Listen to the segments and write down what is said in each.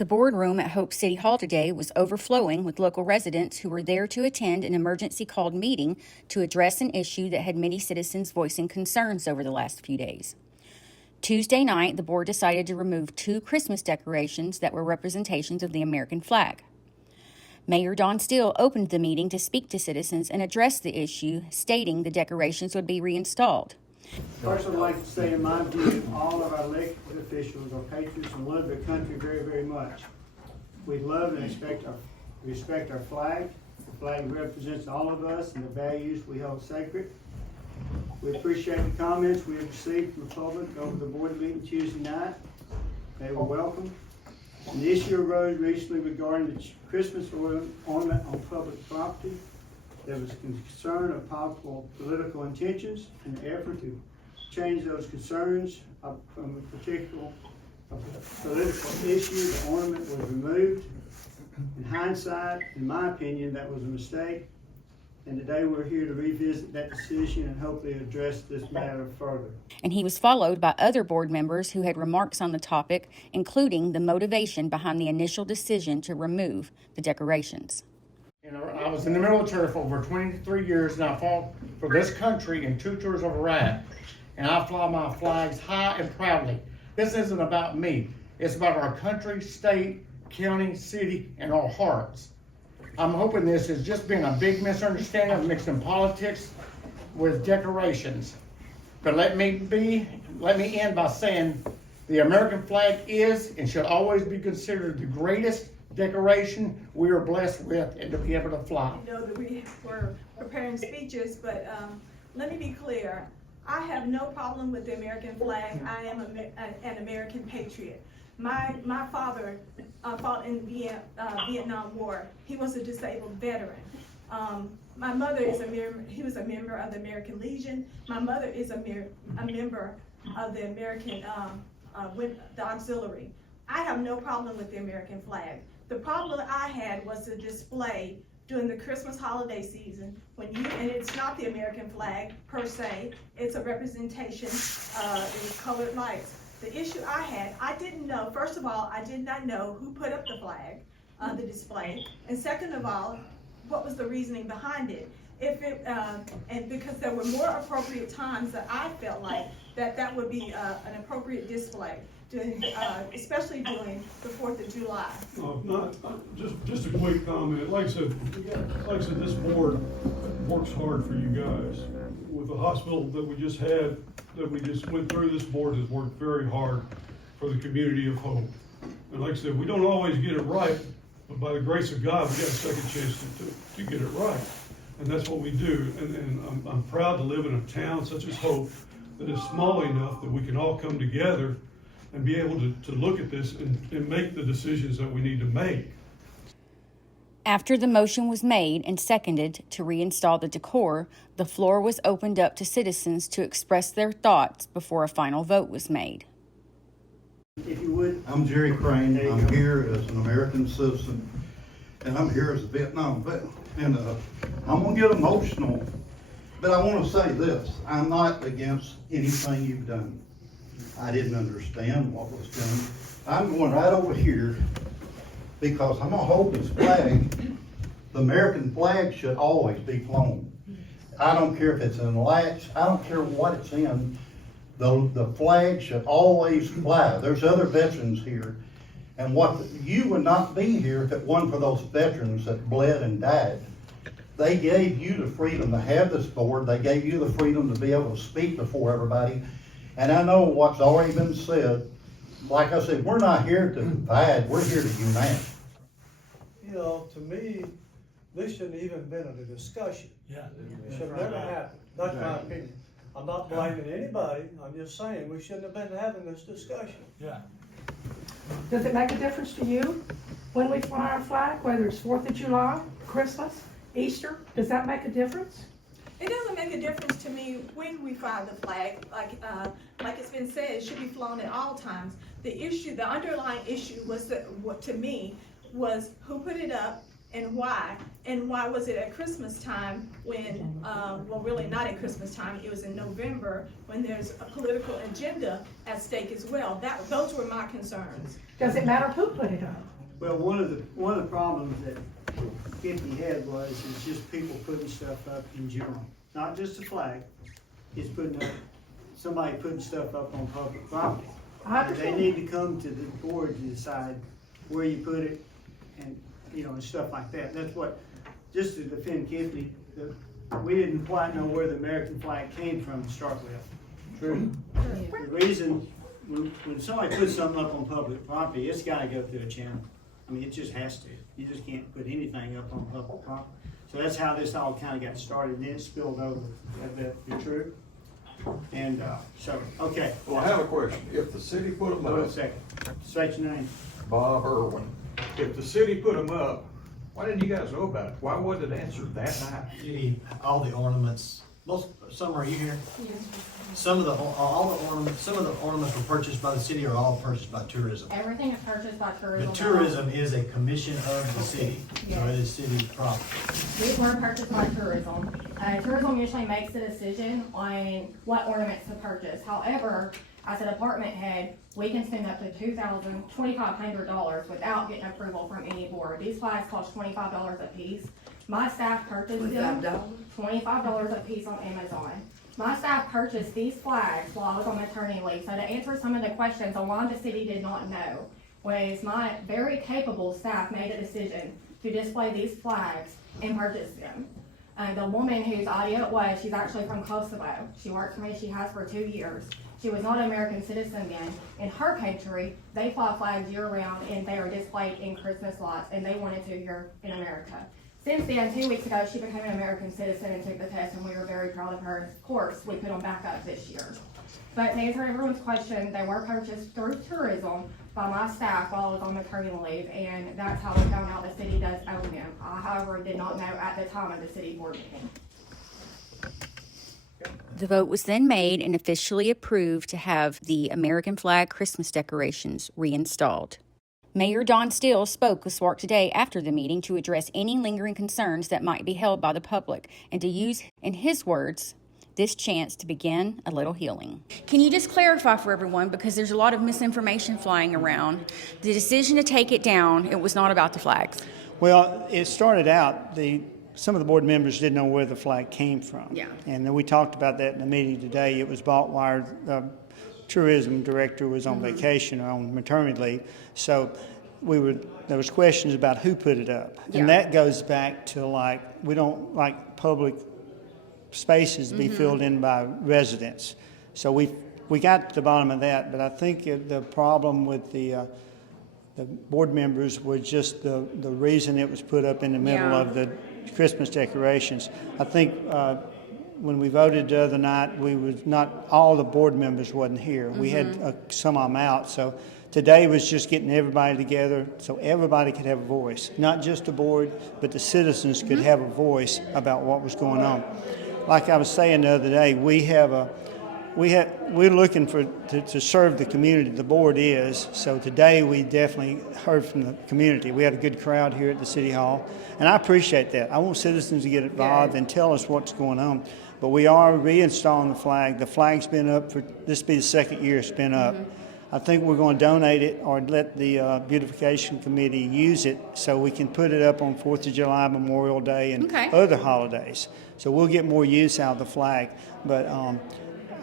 The boardroom at Hope City Hall today was overflowing with local residents who were there to attend an emergency called meeting to address an issue that had many citizens voicing concerns over the last few days. Tuesday night, the board decided to remove 2 Christmas decorations that were representations of the American flag. Mayor Don Steele opened the meeting to speak to citizens and address the issue, stating the decorations would be reinstalled. First, I'd like to say, in my view, all of our elected officials are patriots and love their country very, very much. We love and respect our flag. The flag represents all of us and the values we hold sacred. We appreciate the comments we have received from the public over the board meeting Tuesday night. They were welcome. An issue arose recently regarding the Christmas ornament on public property. There was concern of possible political intentions and an effort to change those concerns from a particular political issue. The ornament was removed. In hindsight, in my opinion, that was a mistake. And today we're here to revisit that decision and hopefully address this matter further. And he was followed by other board members who had remarks on the topic, including the motivation behind the initial decision to remove the decorations. You know, I was in the military for over 23 years, and I fought for this country in 2 tours of Iraq. And I fly my flags high and proudly. This isn't about me. It's about our country, state, county, city, and our hearts. I'm hoping this has just been a big misunderstanding of mixing politics with decorations. But let me end by saying the American flag is and should always be considered the greatest decoration we are blessed with and to be able to fly. I know that we were preparing speeches, but let me be clear. I have no problem with the American flag. I am an American patriot. My father fought in the Vietnam War. He was a disabled veteran. My mother is he was a member of the American Legion. My mother is a member of the American the auxiliary. I have no problem with the American flag. The problem I had was the display during the Christmas holiday season and it's not the American flag per se, it's a representation in colored lights. The issue I had, I didn't know, first of all, I did not know who put up the flag, the display, and second of all, what was the reasoning behind it? And because there were more appropriate times that I felt like that would be an appropriate display, especially during the 4th of July. Just a quick comment. Like I said, this board works hard for you guys. With the hospital that we just had, that we just went through, this board has worked very hard for the community of Hope. And like I said, we don't always get it right, but by the grace of God, we got a second chance to get it right. And that's what we do. And I'm proud to live in a town such as Hope that is small enough that we can all come together and be able to look at this and make the decisions that we need to make. After the motion was made and seconded to reinstall the decor, the floor was opened up to citizens to express their thoughts before a final vote was made. If you would. I'm Jerry Crane. I'm here as an American citizen, and I'm here as a Vietnam vet. And I'm going to get emotional, but I want to say this. I'm not against anything you've done. I didn't understand what was done. I'm going right over here because I'm going to hold this flag. The American flag should always be flown. I don't care if it's in lights. I don't care what it's in. The flag should always fly. There's other veterans here. And you would not be here if it wasn't for those veterans that bled and died. They gave you the freedom to have this board. They gave you the freedom to be able to speak before everybody. And I know what's already been said. Like I said, we're not here to divide, we're here to unite. You know, to me, this shouldn't even been a discussion. Yeah. It should never happen. That's my opinion. I'm not blaming anybody. I'm just saying we shouldn't have been having this discussion. Yeah. Does it make a difference to you when we fly our flag, whether it's 4th of July, Christmas, Easter? Does that make a difference? It doesn't make a difference to me when we fly the flag. Like it's been said, it should be flown at all times. The underlying issue was to me was who put it up and why was it at Christmas time when, well, really not at Christmas time, it was in November when there's a political agenda at stake as well. Those were my concerns. Does it matter who put it up? Well, one of the problems that 50 had was, is just people putting stuff up in general, not just the flag, it's somebody putting stuff up on public property. I They understand. need to come to the board to decide where you put it and, and stuff like that. That's what, just to defend Kiffney, we didn't quite know where the American flag came from to start with. True. The reason, when somebody puts something up on public property, it's gotta go through a channel. I mean, it just has to. You just can't put anything up on public property. So that's how this all kinda got started, and then it spilled over. That's true? And, okay. Well, I have a question. If the city put them Hold on a up, second. State your name. Bob Irwin, if the city put them up, why didn't you guys know about it? Why wasn't it answered that night? You need all the ornaments, some are here. Some of the ornaments were purchased by the city or all purchased by tourism. Everything is purchased by tourism. But tourism is a commission of the city, so it is city property. These were purchased by tourism. Tourism usually makes the decision on what ornaments to purchase. However, as a department head, we can spend up to $2,500 without getting approval from any board. These flags cost $25 a piece. My staff purchased them $25 a piece on Amazon. My staff purchased these flags while I was on maternity leave. So to answer some of the questions on why the city did not know, was my very capable staff made a decision to display these flags and purchase them. The woman whose idea it was, she's actually from Kosovo. She worked for me, she has for 2 years. She was not an American citizen then. In her country, they fly flags year round and they are displayed in Christmas lights, and they wanted to here in America. Since then, 2 weeks ago, she became an American citizen and took the test, and we were very proud of her. Of course, we put them back up this year. But to answer everyone's question, they were purchased through tourism by my staff while I was on maternity leave, and that's how we found out the city does own them. I, however, did not know at the time of the city board meeting. The vote was then made and officially approved to have the American flag Christmas decorations reinstalled. Mayor Don Steele spoke with SWARK.Today after the meeting to address any lingering concerns that might be held by the public and to use, in his words, this chance to begin a little healing. Can you just clarify for everyone, because there's a lot of misinformation flying around, the decision to take it down, it was not about the flags? Well, it started out, some of the board members didn't know where the flag came from. Yeah. And then we talked about that in the meeting today. It was bought while our tourism director was on vacation or on maternity leave. So there was questions about who put it up. Yeah. And that goes back to we don't like public spaces to be filled in by residents. So we got to the bottom of that, but I think the problem with the board members was just the reason it was put up in the middle of the Christmas decorations. I think when we voted the other night, not all the board members wasn't here. We had some of them out, so today was just getting everybody together so everybody could have a voice. Not just the board, but the citizens could have a voice about what was going on. Like I was saying the other day, we're looking to serve the community. The board is. So today we definitely heard from the community. We had a good crowd here at the City Hall, and I appreciate that. I want citizens to get involved and tell us what's going on. But we are reinstalling the flag. The flag's been up this will be the second year it's been up. I think we're going to donate it or let the beautification committee use it so we can put it up on 4th of July, Memorial Day, and other holidays. So we'll get more use out of the flag. But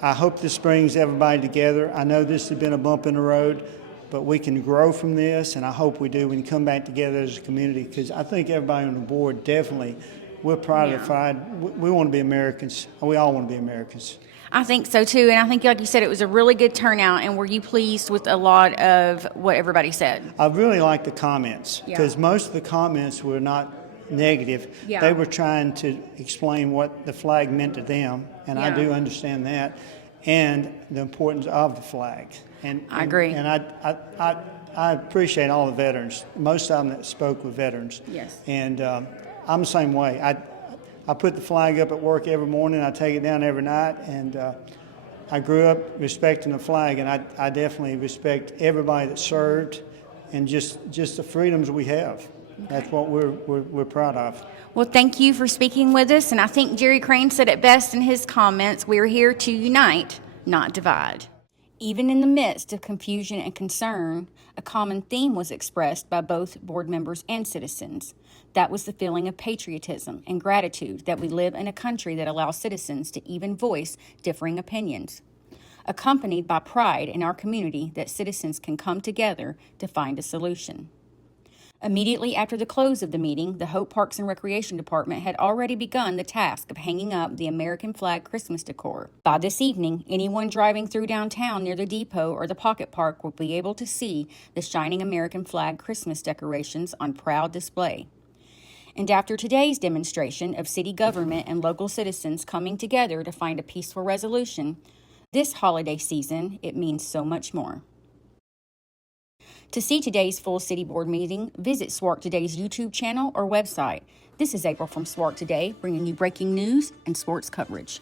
I hope this brings everybody together. I know this has been a bump in the road, but we can grow from this, and I hope we do. We can come back together as a community, because I think everybody on the board definitely, we're proud of the flag. We want to be Americans. We all want to be Americans. I think so too, and I think, like you said, it was a really good turnout. And were you pleased with a lot of what everybody said? I really like the comments, because most of the comments were not negative. Yeah. They were trying to explain what the flag meant to them, and I do understand that, and the importance of the flag. And I agree. And I appreciate all the veterans. Most of them that spoke were veterans. Yes. And I'm the same way. I put the flag up at work every morning. I take it down every night, and I grew up respecting the flag, and I definitely respect everybody that served, and just the freedoms we have. That's what we're proud of. Well, thank you for speaking with us. And I think Jerry Crane said it best in his comments. We're here to unite, not divide. Even in the midst of confusion and concern, a common theme was expressed by both board members and citizens. That was the feeling of patriotism and gratitude that we live in a country that allows citizens to even voice differing opinions, accompanied by pride in our community that citizens can come together to find a solution. Immediately after the close of the meeting, the Hope Parks and Recreation Department had already begun the task of hanging up the American flag Christmas decor. By this evening, anyone driving through downtown near the depot or the Pocket Park will be able to see the shining American flag Christmas decorations on proud display. And after today's demonstration of city government and local citizens coming together to find a peaceful resolution, this holiday season, it means so much more. To see today's full city board meeting, visit SWARK.Today's YouTube channel or website. This is April from SWARK.Today, bringing you breaking news and sports coverage.